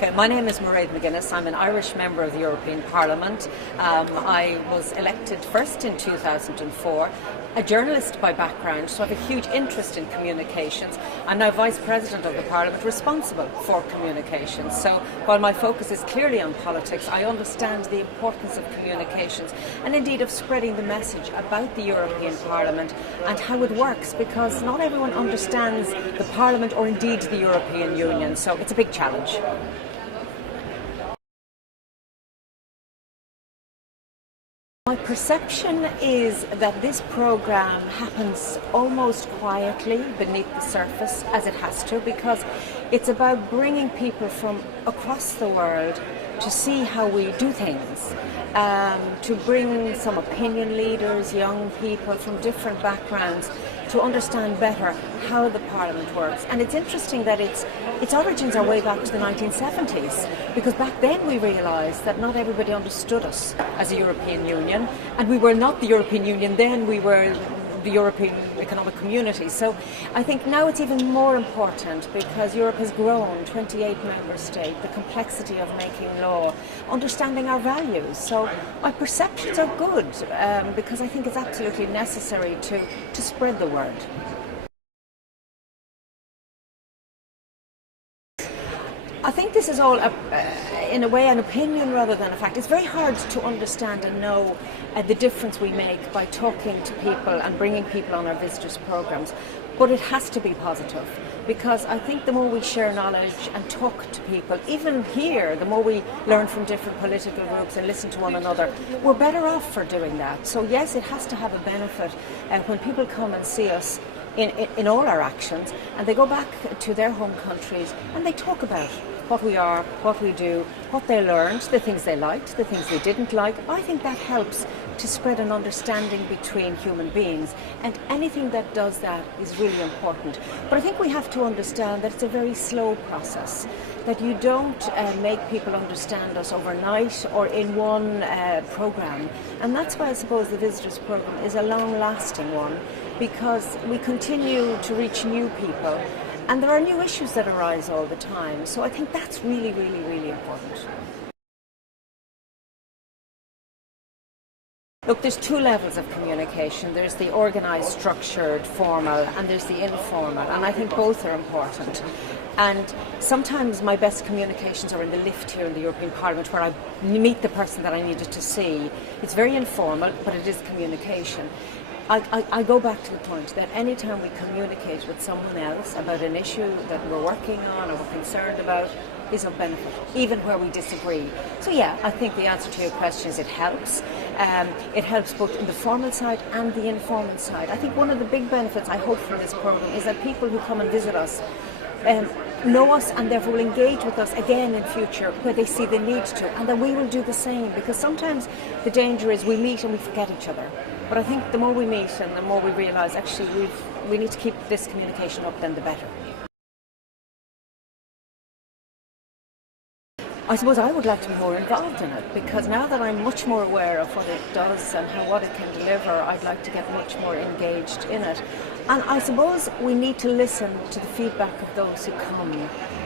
Okay, my name is Mairead McGuinness. I'm an Irish member of the European Parliament. I was elected first in 2004, a journalist by background, so I have a huge interest in communications. I'm now Vice President of the Parliament, responsible for communications. So while my focus is clearly on politics, I understand the importance of communications and indeed of spreading the message about the European Parliament and how it works, because not everyone understands the Parliament or indeed the European Union, so it's a big challenge. My perception is that this programme happens almost quietly beneath the surface, as it has to, because it's about bringing people from across the world to see how we do things, to bring some opinion leaders, young people from different backgrounds to understand better how the Parliament works. And it's interesting that its origins are way back to the 1970s, because back then we realised that not everybody understood us as a European Union, and we were not the European Union then, we were the European Economic Community. So I think now it's even more important because Europe has grown, 28 member states, the complexity of making law, understanding our values. So my perceptions are good because I think it's absolutely necessary to spread the word. I think this is all, in a way, an opinion rather than a fact. It's very hard to understand and know the difference we make by talking to people and bringing people on our visitors' programs. But it has to be positive, because I think the more we share knowledge and talk to people, even here, the more we learn from different political groups and listen to one another, we're better off for doing that. So yes, it has to have a benefit when people come and see us in all our actions, and they go back to their home countries and they talk about what we are, what we do, what they learned, the things they liked, the things they didn't like. I think that helps to spread an understanding between human beings, and anything that does that is really important. But I think we have to understand that it's a very slow process, that you don't make people understand us overnight or in one programme. And that's why I suppose the visitors programme is a long-lasting one, because we continue to reach new people. And there are new issues that arise all the time. So I think that's really, really, really important. Look, there's two levels of communication. There's the organised, structured, formal, and there's the informal. And I think both are important. And sometimes my best communications are in the lift here in the European Parliament, where I meet the person that I needed to see. It's very informal, but it is communication. I go back to the point that any time we communicate with someone else about an issue that we're working on or we're concerned about is of benefit, even where we disagree. So yeah, I think the answer to your question is it helps. It helps both in the formal side and the informal side. I think one of the big benefits I hope from this programme is that people who come and visit us know us and therefore will engage with us again in future where they see the need to, and that we will do the same, because sometimes the danger is we meet and we forget each other. But I think the more we meet and the more we realise actually we need to keep this communication up, then the better. I suppose I would like to be more involved in it, because now that I'm much more aware of what it does and what it can deliver, I'd like to get much more engaged in it. And I suppose we need to listen to the feedback of those who come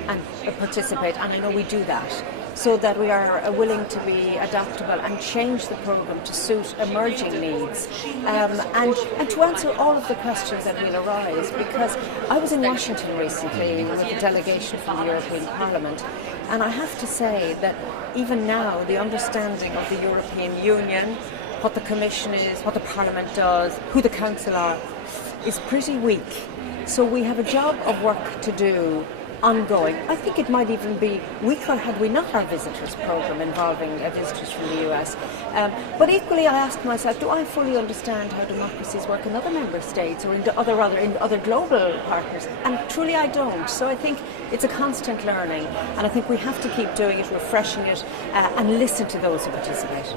and participate, and I know we do that, so that we are willing to be adaptable and change the programme to suit emerging needs, and to answer all of the questions that will arise. Because I was in Washington recently with a delegation from the European Parliament, and I have to say that even now the understanding of the European Union, what the Commission is, what the Parliament does, who the Council are, is pretty weak. So we have a job of work to do ongoing. I think it might even be weaker had we not our visitors programme involving visitors from the US. But equally I ask myself, do I fully understand how democracies work in other member states or in other global partners? And truly I don't. So I think it's a constant learning, and I think we have to keep doing it, refreshing it, and listen to those who participate.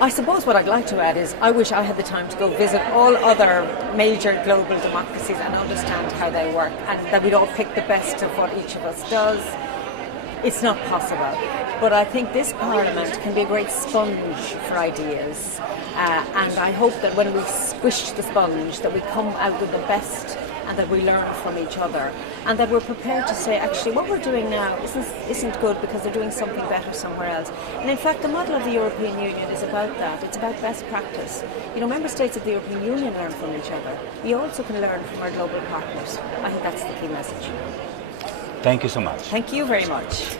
I suppose what I'd like to add is I wish I had the time to go visit all other major global democracies and understand how they work, and that we'd all pick the best of what each of us does. It's not possible. But I think this Parliament can be a great sponge for ideas, and I hope that when we squish the sponge that we come out with the best and that we learn from each other, and that we're prepared to say, actually, what we're doing now isn't good because they're doing something better somewhere else. And in fact, the model of the European Union is about that. It's about best practice. You know, member states of the European Union learn from each other. We also can learn from our global partners. I think that's the key message. Thank you so much. Thank you very much.